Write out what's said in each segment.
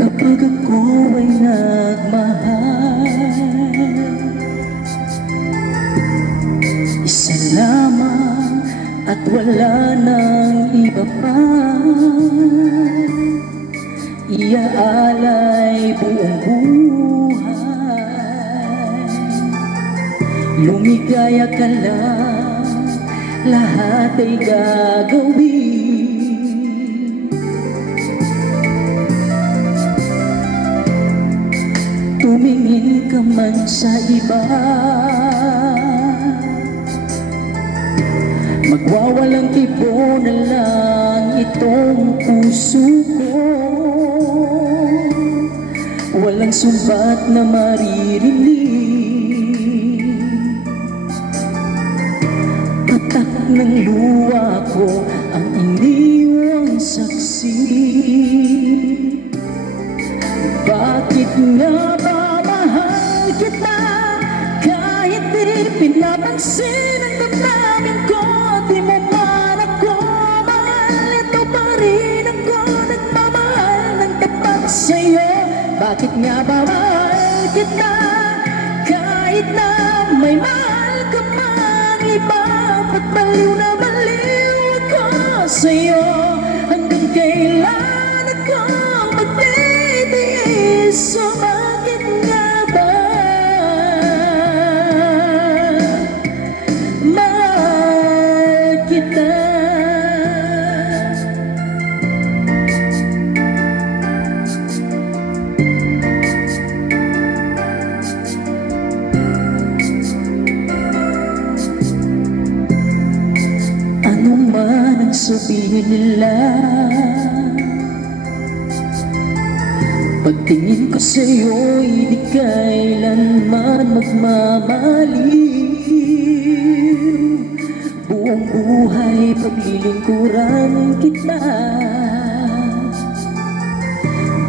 Kapag ako ay nagmahal, isa lamang at wala nang iba pa, iaalay buong buhay. Lumigaya ka lang, lahat ay gagawin. Tumingin ka man sa iba, magwawalang kibo na lang itong puso ko. Walang sumbat na maririnig, patak ng luha ko ang iniwang saksi. Bakit nga ba mahal kita kahit di pinapansin ang damdamin ko? Di mo man ako mahal, ito pa rin ako nagmamahal ng tapat sa'yo. Bakit nga ba mahal kita kahit na may mahal ka mang iba? Ba't baliw na baliw ako sa'yo? Hanggang kailan ako magtitiis? So bakit nga ba mahal kita? Ano man ang sabihin nila, pagtingin ko sa'yo'y di kailanman magmamaliw. Buong buhay paglilingkuran kita,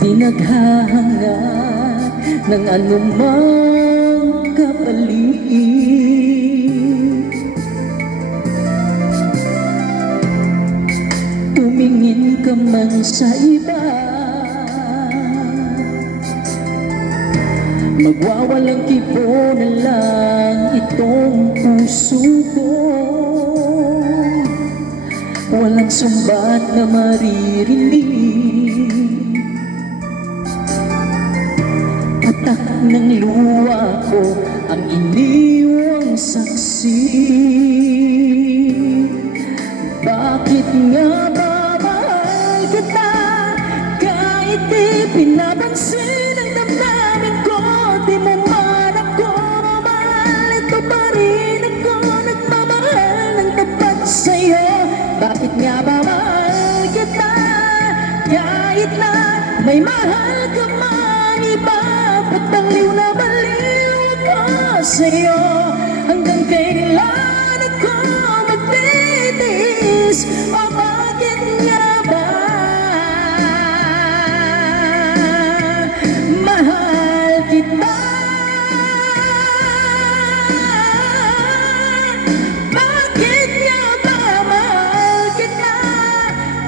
di naghahangad ng anumang kapalit. Tumingin ka man sa iba, magwawalang kibo na lang itong puso ko. Walang sumbat na maririnig, patak ng luha ko ang iniwang saksi. Bakit nga ba mahal kita kahit di pinapansin ang damdamin ko? Di mo man ako mahal, ito pa rin ako nagmamahal ng tapat sa'yo. Bakit nga ba mahal kita kahit na may mahal ka mang iba? Ba't baliw na baliw ako sa'yo? Hanggang kailan ako magtitiis? O bakit nga ba mahal kita? Bakit nga ba mahal kita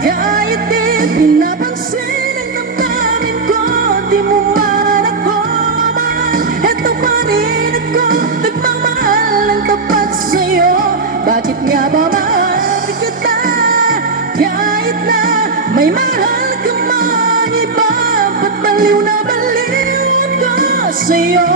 kahit di pinapansin ang damdamin ko? Di mo man ako mahal, eto pa rin ako nagmamahal ng tapat sa'yo. Bakit nga ba mahal kita kahit na may mahal ka mang iba? Ba't baliw na baliw ako sa'yo?